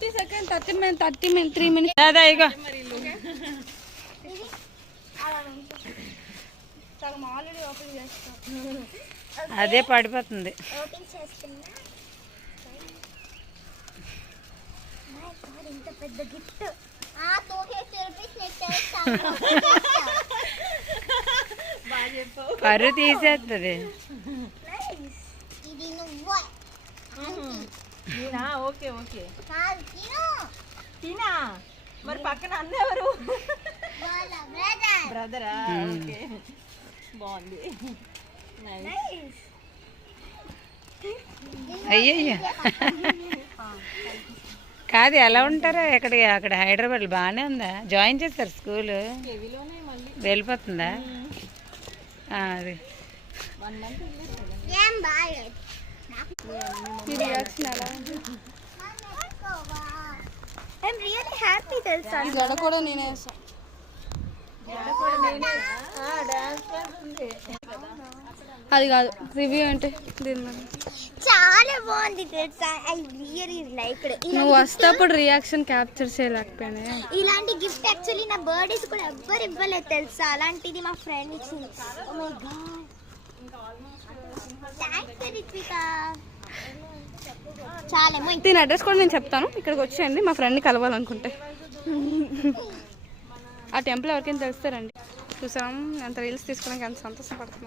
30 seconds, 30 minutes, 3 minutes. అదా ఇగో already open చేస్తాం. అదే పడిపోతుంది. ఓపెన్ చేస్తున్నా. ఇంత పెద్ద గిఫ్ట్. 250 రూపీస్ పరు తీసేస్తుంది. ఇది నువ్వు ఓకే ఓకే తినా. మరి పక్కన అన్న ఎవరు? బ్రదరా? ఓకే బాగుంది. అయ్యయ్యో కాదు ఎలా ఉంటారా అక్కడ హైదరాబాద్ బాగానే ఉందా? జాయిన్ చేస్తారు స్కూల్ వెళ్ళిపోతుందా? అది గడ కూడా నేనే అది కాదు రివ్యూ అంటే దీని మీద చాలా బాగుంది తెలుసా. I really liked. నువ్వు వస్తేప్పుడు రియాక్షన్ క్యాప్చర్ చేయలేకపోయానే. ఇలాంటి గిఫ్ట్ యాక్చువల్లీ నా బర్త్డేస్ కూడా ఎవ్వరు ఇవ్వలేదు తెలుసా. అలాంటిది మా ఫ్రెండ్ ఇచ్చింది. Oh my god thanks Ritvika. చాలేమో. దీని అడ్రస్ కూడా నేను చెప్తాను, ఇక్కడికి వచ్చేయండి మా ఫ్రెండ్ని కలవాలనుకుంటే. ఆ టెంపుల్ ఎవరికైనా తెలుస్తారండి. చూసాం ఎంత రీల్స్ తీసుకోవడానికి ఎంత సంతోషపడుతున్నాం.